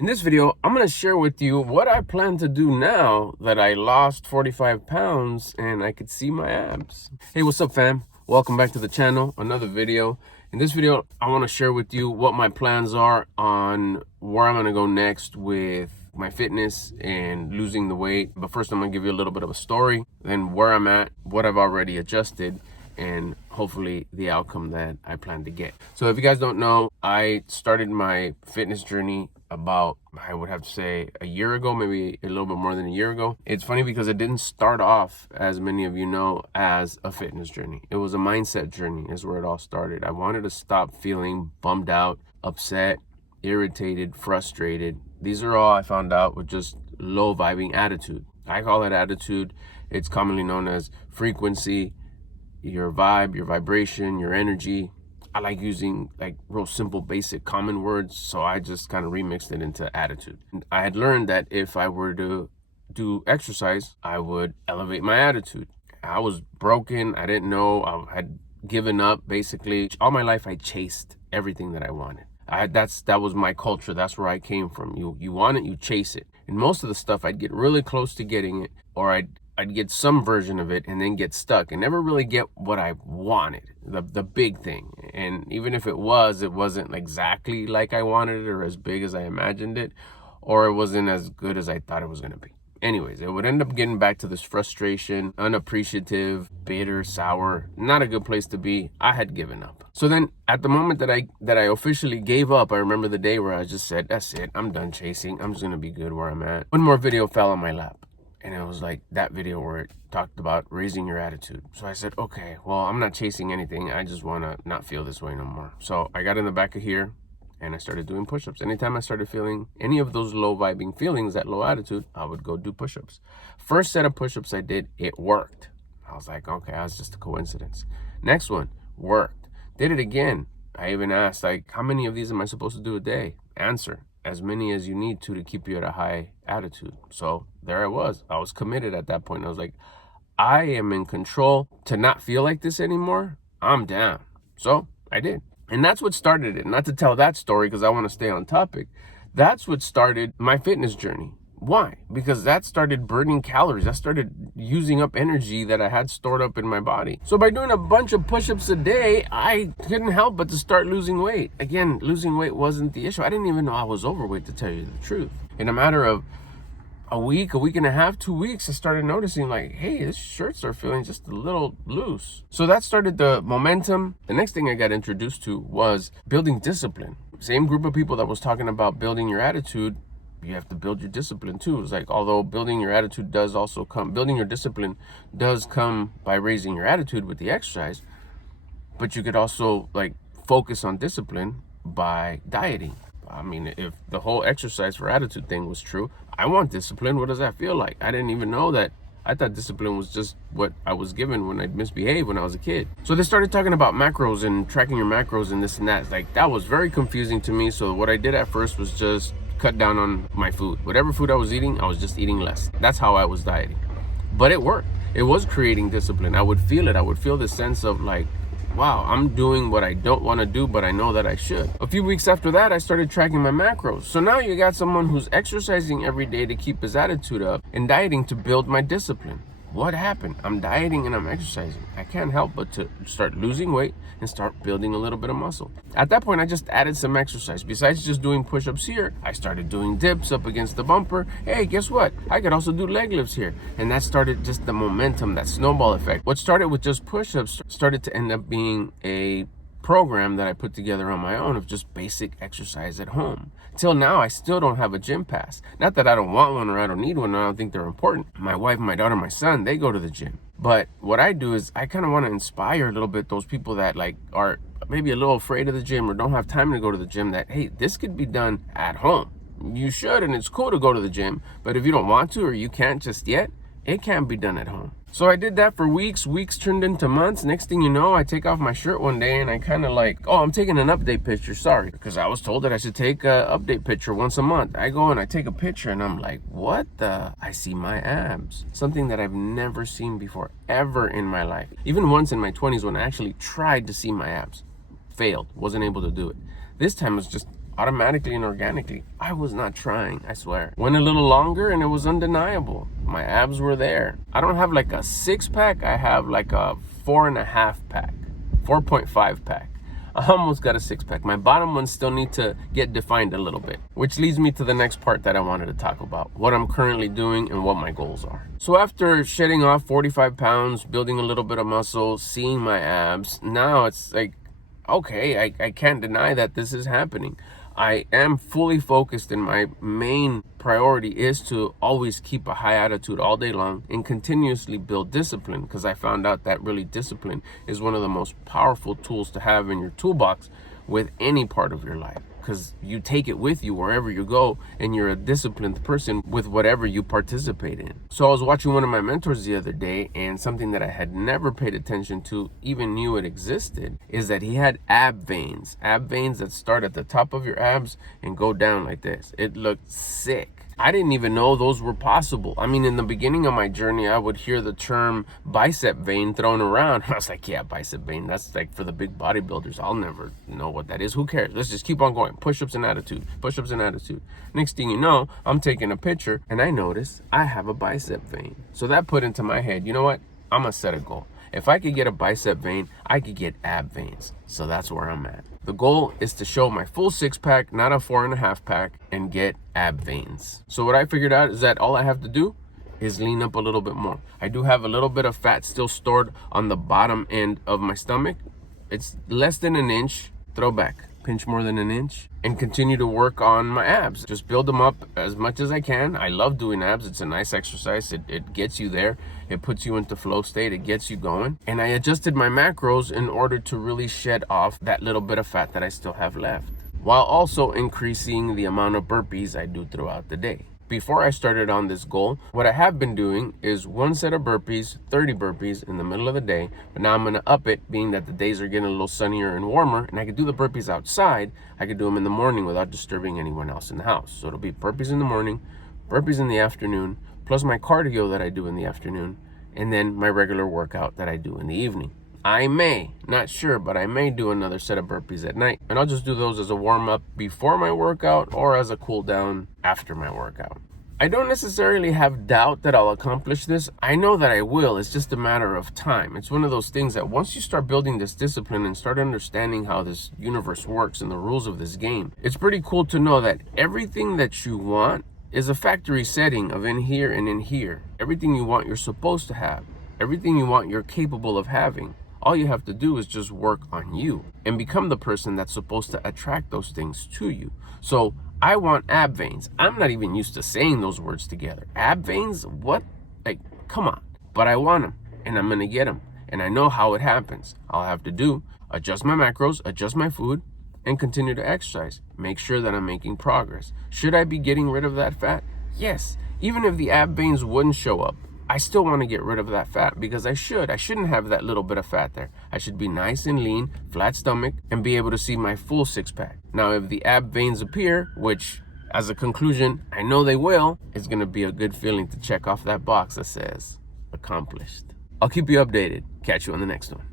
In this video, I'm going to share with you what I plan to do now that I lost 45 pounds and I could see my abs. Hey, what's up, fam? Welcome back to the channel, another video. In this video, I want to share with you what my plans are on where I'm going to go next with my fitness and losing the weight. But first, I'm going to give you a little bit of a story, then where I'm at, what I've already adjusted, and hopefully the outcome that I plan to get. So if you guys don't know, I started my fitness journey about, I would have to say, a year ago, maybe a little bit more than a year ago. It's funny because it didn't start off, as many of you know, as a fitness journey. It was a mindset journey is where it all started. I wanted to stop feeling bummed out, upset, irritated, frustrated. These are all I found out with just low vibing attitude. I call it attitude. It's commonly known as frequency, your vibe, your vibration, your energy. I like using like real simple, basic, common words, so I just kind of remixed it into attitude. I had learned that if I were to do exercise, I would elevate my attitude. I was broken. I didn't know. I had given up, basically. All my life, I chased everything that I wanted. That was my culture. That's where I came from. You want it, you chase it. And most of the stuff, I'd get really close to getting it, or I'd get some version of it and then get stuck and never really get what I wanted, the big thing. And even if it wasn't exactly like I wanted it or as big as I imagined it, or it wasn't as good as I thought it was going to be. Anyways, it would end up getting back to this frustration, unappreciative, bitter, sour, not a good place to be. I had given up. So then at the moment that I officially gave up, I remember the day where I just said, that's it, I'm done chasing. I'm just going to be good where I'm at. One more video fell on my lap. And it was like that video where it talked about raising your attitude. So I said, okay, well, I'm not chasing anything. I just want to not feel this way no more. So I got in the back of here and I started doing push-ups. Anytime I started feeling any of those low vibing feelings, that low attitude, I would go do push-ups. First set of push-ups I did, it worked. I was like, okay, that was just a coincidence. Next one, worked. Did it again. I even asked, like, how many of these am I supposed to do a day? Answer, as many as you need to keep you at a high attitude. So there I was committed at that point. I was like, I am in control. To not feel like this anymore, I'm down. So I did. And that's what started it. Not to tell that story because I want to stay on topic. That's what started my fitness journey. Why? Because that started burning calories. That started using up energy that I had stored up in my body. So by doing a bunch of push-ups a day, I couldn't help but to start losing weight. Again, losing weight wasn't the issue. I didn't even know I was overweight, to tell you the truth. In a matter of a week and a half, 2 weeks, I started noticing like, hey, this shirts are feeling just a little loose. So that started the momentum. The next thing I got introduced to was building discipline. Same group of people that was talking about building your attitude, you have to build your discipline too. It's like, although building your attitude does also come, building your discipline does come by raising your attitude with the exercise, but you could also like focus on discipline by dieting. I mean, if the whole exercise for attitude thing was true, I want discipline. What does that feel like? I didn't even know that. I thought discipline was just what I was given when I'd misbehave when I was a kid. So they started talking about macros and tracking your macros and this and that. Like, that was very confusing to me. So what I did at first was just cut down on my food. Whatever food I was eating, I was just eating less. That's how I was dieting. But it worked. It was creating discipline. I would feel it. I would feel the sense of like, wow, I'm doing what I don't want to do, but I know that I should. A few weeks after that, I started tracking my macros. So now you got someone who's exercising every day to keep his attitude up and dieting to build my discipline. What happened? I'm dieting and I'm exercising. I can't help but to start losing weight and start building a little bit of muscle. At that point, I just added some exercise. Besides just doing push-ups here, I started doing dips up against the bumper. Hey, guess what? I could also do leg lifts here. And that started just the momentum, that snowball effect. What started with just push-ups started to end up being a program that I put together on my own of just basic exercise at home. Till now, I still don't have a gym pass. Not that I don't want one or I don't need one, or I don't think they're important. My wife, my daughter, my son, they go to the gym. But what I do is I kind of want to inspire a little bit those people that like are maybe a little afraid of the gym or don't have time to go to the gym, that, hey, this could be done at home. You should, and it's cool to go to the gym, but if you don't want to or you can't just yet, it can be done at home. So I did that for weeks. Weeks turned into months. Next thing you know, I take off my shirt one day and I kind of like, oh, I'm taking an update picture. Sorry, because I was told that I should take an update picture once a month. I go and I take a picture and I'm like, what the? I see my abs. Something that I've never seen before, ever in my life. Even once in my 20s when I actually tried to see my abs. Failed. Wasn't able to do it. This time it was just automatically and organically. I was not trying, I swear. Went a little longer and it was undeniable. My abs were there. I don't have like a 6-pack, I have like a 4.5 pack, 4.5 pack. I almost got a 6-pack. My bottom ones still need to get defined a little bit, which leads me to the next part that I wanted to talk about, what I'm currently doing and what my goals are. So after shedding off 45 pounds, building a little bit of muscle, seeing my abs, now it's like, okay, I can't deny that this is happening. I am fully focused, and my main priority is to always keep a high attitude all day long and continuously build discipline, because I found out that really discipline is one of the most powerful tools to have in your toolbox with any part of your life, because you take it with you wherever you go and you're a disciplined person with whatever you participate in. So I was watching one of my mentors the other day, and something that I had never paid attention to, even knew it existed, is that he had ab veins that start at the top of your abs and go down like this. It looked sick. I didn't even know those were possible. I mean, in the beginning of my journey, I would hear the term bicep vein thrown around. I was like, yeah, bicep vein, that's like for the big bodybuilders. I'll never know what that is. Who cares? Let's just keep on going. Push-ups and attitude, push-ups and attitude. Next thing you know, I'm taking a picture and I notice I have a bicep vein. So that put into my head, you know what? I'm gonna set a goal. If I could get a bicep vein, I could get ab veins. So that's where I'm at. The goal is to show my full 6-pack, not a 4.5 pack, and get ab veins. So what I figured out is that all I have to do is lean up a little bit more. I do have a little bit of fat still stored on the bottom end of my stomach. It's less than an inch. Throw back. Pinch more than an inch, and continue to work on my abs. Just build them up as much as I can. I love doing abs. It's a nice exercise. It gets you there. It puts you into flow state. It gets you going. And I adjusted my macros in order to really shed off that little bit of fat that I still have left, while also increasing the amount of burpees I do throughout the day. Before I started on this goal, what I have been doing is 1 set of burpees, 30 burpees in the middle of the day. But now I'm going to up it, being that the days are getting a little sunnier and warmer, and I could do the burpees outside. I could do them in the morning without disturbing anyone else in the house. So it'll be burpees in the morning, burpees in the afternoon, plus my cardio that I do in the afternoon, and then my regular workout that I do in the evening. I may, not sure, but I may do another set of burpees at night, and I'll just do those as a warm-up before my workout or as a cool down after my workout. I don't necessarily have doubt that I'll accomplish this. I know that I will. It's just a matter of time. It's one of those things that once you start building this discipline and start understanding how this universe works and the rules of this game, it's pretty cool to know that everything that you want is a factory setting of in here and in here. Everything you want, you're supposed to have. Everything you want, you're capable of having. All you have to do is just work on you and become the person that's supposed to attract those things to you. So I want ab veins. I'm not even used to saying those words together. Ab veins? What? Like, come on. But I want them, and I'm going to get them. And I know how it happens. All I have to do, adjust my macros, adjust my food, and continue to exercise. Make sure that I'm making progress. Should I be getting rid of that fat? Yes. Even if the ab veins wouldn't show up, I still want to get rid of that fat, because I shouldn't have that little bit of fat there. I should be nice and lean, flat stomach, and be able to see my full 6-pack. Now, if the ab veins appear, which as a conclusion, I know they will, it's going to be a good feeling to check off that box that says accomplished. I'll keep you updated. Catch you on the next one.